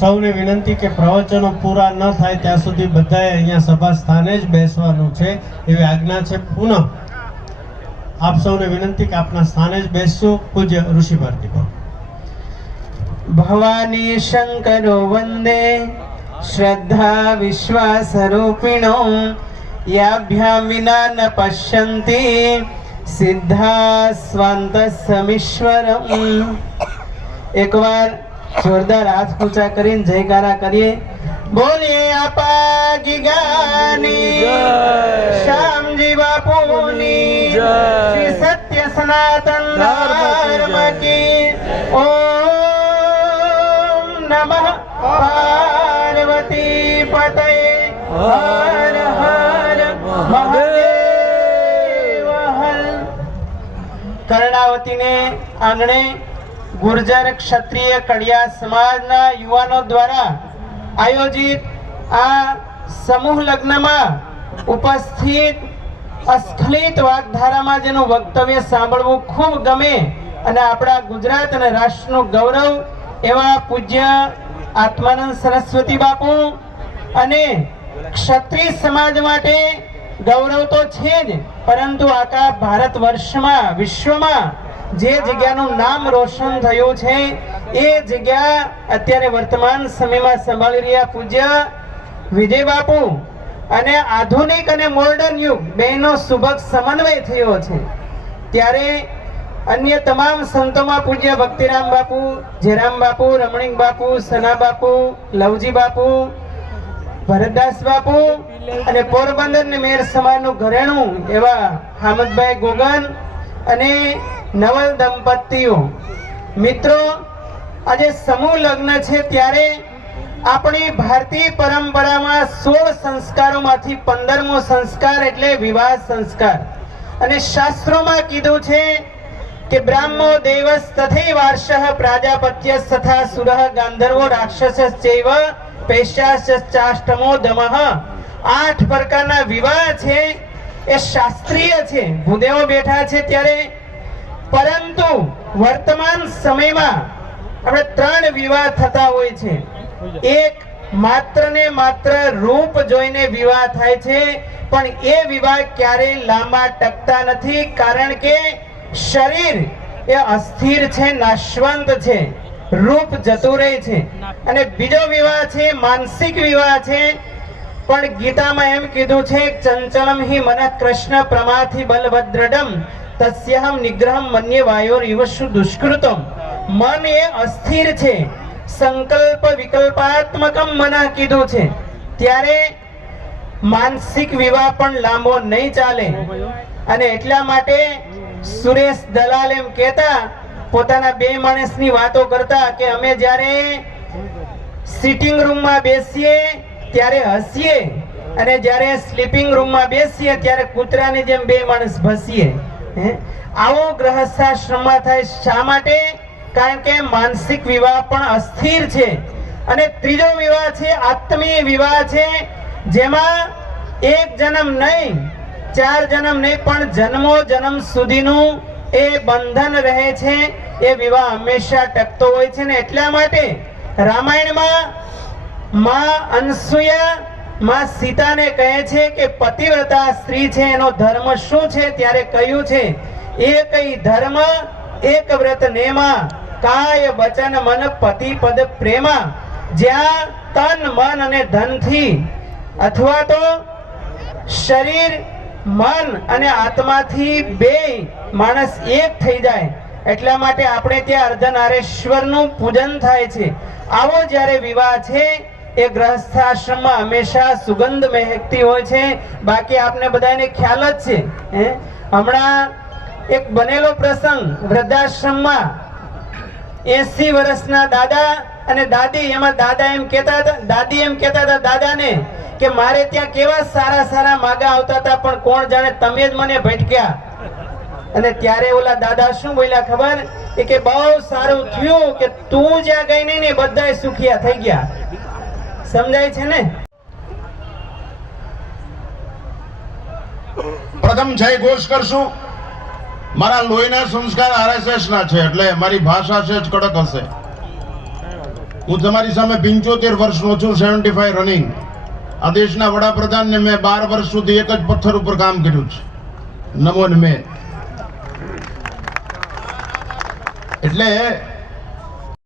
સૌને વિનંતી કે પ્રવચનો પૂરા ન થાય ત્યાં સુધી બધાએ અહીંયા સભા સ્થાને જ બેસવાનું છે એવી આજ્ઞા છે. પુનઃ આપ સૌને વિનંતી કે આપના સ્થાને જ બેસશું. પૂજ્ય ઋષિ ભારતી બાપુ. ભવાની શંકરો વંદે શ્રદ્ધા વિશ્વાસ રૂપિણો યાભ્યામ વિના ન પશ્યંતિ સિદ્ધા સ્વાંત સમીશ્વરમ. એકવાર જોરદાર હાથ ઊંચા કરીને જયકારા કરીએ. બોલીએ આપા ગીગાની શ્યામજી બાપુની શ્રી સત્ય સનાતન ધર્મ કી. ઓમ નમઃ પાર્વતી પતये હર હર મહાદેવ હર. કર્ણાવતીને આંગણે ગુર્જર ક્ષત્રિય કડિયા સમાજના યુવાનો દ્વારા આયોજિત આ સમૂહ લગ્નમાં ઉપસ્થિત અસ્ખલિત વાગધારામાં જેનું વક્તવ્ય સાંભળવું ખૂબ ગમે અને આપણા ગુજરાત અને રાષ્ટ્રનું ગૌરવ એવા પૂજ્ય આત્માનંદ સરસ્વતી બાપુ અને ક્ષત્રિય સમાજ માટે ગૌરવ તો છે જ, પરંતુ આખા ભારત વર્ષમાં વિશ્વમાં જે જગ્યાનું નામ રોશન થયું છે એ જગ્યા અત્યારે વર્તમાન સમયમાં સંભાળી રહ્યા પૂજ્ય વિજય બાપુ અને આધુનિક અને મોડર્ન યુગ બેનો સુભગ સમન્વય થયો છે. ત્યારે અન્ય તમામ સંતોમાં પૂજ્ય ભક્તિરામ બાપુ, જયરામ બાપુ, રમણીક બાપુ, સના બાપુ, લવજી બાપુ, ભરતદાસ બાપુ અને પોરબંદર ને મેર સમાજનું ઘરેણું એવા હામદભાઈ ગોગન અને નવલ દંપતીઓ. મિત્રો, આજે સમૂહ લગ્ન છે ત્યારે આપણી ભારતીય પરંપરામાં 16 સંસ્કારોમાંથી 15મો સંસ્કાર એટલે વિવાહ સંસ્કાર. અને શાસ્ત્રોમાં કીધું છે કે બ્રાહ્મો દેવસ તથૈ વાર્ષઃ પ્રાજાપત્યસ તથા સુરઃ ગાંધર્વો રાક્ષસશ્ચૈવ પૈશાશ્ચાષ્ટમો દમઃ. 8 પ્રકારના વિવાહ છે એ શાસ્ત્રીય છે, ભૂદેવો બેઠા છે ત્યારે. પરંતુ વર્તમાન સમયમાં આપણે 3 વિવાહ થતા હોય છે. એક માત્ર ને માત્ર રૂપ જોઈને વિવાહ થાય છે, પણ એ વિવાહ ક્યારેય લાંબા ટકતા નથી, કારણ કે શરીર એ અસ્થિર છે, નાશવંત છે, રૂપ જતું રહે છે. અને બીજો વિવાહ છે માનસિક વિવાહ છે, પણ ગીતામાં એમ કીધું છે ચંચલમ હિ મનઃ કૃષ્ણ પ્રમાથી બલભદ્રડમ તસ્યહમ નિગ્રહમ મન્ય વાયોર યુવશુ દુષ્કૃતમ. મન એ અસ્થિર છે, સંકલ્પ વિકલ્પાત્મકમ મન કીધું છે. ત્યારે માનસિક વિવાહ પણ લાંબો નહીં ચાલે. અને એટલા માટે સુરેશ દલાલ એમ કહેતા, પોતાના 2 માણસની વાતો કરતા કે અમે જ્યારે સિટિંગ રૂમમાં બેસીએ ત્યારે હસીએ અને જ્યારે સ્લીપિંગ રૂમમાં બેસીએ ત્યારે કૂતરાની જેમ 2 માણસ ભસીએ. આવો ગ્રહસ્થાશ્રમમાં થાય. શા માટે? કારણ કે માનસિક વિવાહ પણ અસ્થિર છે. અને ત્રીજો વિવાહ છે આત્મીય વિવાહ છે, જેમાં 1 જન્મ નહીં, 4 જન્મ નહીં, પણ જન્મો જન્મ સુધીનું એ બંધન રહે છે. એ વિવાહ હંમેશા ટકતો હોય છે. ને એટલા માટે રામાયણમાં માં અનસુયા માં સીતાને કહે છે કે પતિવ્રતા સ્ત્રી છે એનો ધર્મ શું છે? ત્યારે કહ્યું છે એકઈ ધર્મ એક વ્રત નેમા કાય વચન મન પતિ પદ પ્રેમા. જ્યાં તન મન અને ધનથી અથવા તો શરીર મન અને આત્માથી 2 માણસ એક થઈ જાય, એટલા માટે આપણે ત્યાં અર્ધનારેશ્વરનું પૂજન થાય છે. આવો જ્યારે વિવાહ છે એ ગ્રહસ્થાશ્રમમાં હંમેશા સુગંધ મહેકતી હોય છે. બાકી આપને બધાને ખ્યાલ જ છે. હમણાં એક બનેલો પ્રસંગ વૃદ્ધાશ્રમમાં 80 વર્ષના દાદા અને દાદી, એમાં દાદી એમ કહેતા હતા દાદાને કે મારે ત્યાં કેવા સારા સારા માગા આવતા હતા, પણ કોણ જાણે તમે જ મને ભટક્યા. અને ત્યારે ઓલા દાદા શું બોલ્યા ખબર? કે બહુ સારું થયું કે તું જ્યાં ગઈ નહીં ને બધાય સુખિયા થઈ ગયા. સમજાય છે ને? પ્રથમ જય ઘોષ કરશું. મારા લોહીના સંસ્કાર RSS ના છે, એટલે મારી ભાષા છે જ કડક હશે. હું તમારી સામે 75 વર્ષનો છું, 75 રનિંગ. આ દેશના વડાપ્રધાનને મેં 12 વર્ષ સુધી એક જ પથ્થર ઉપર કામ કર્યું છે, નમો ને મેં. એટલે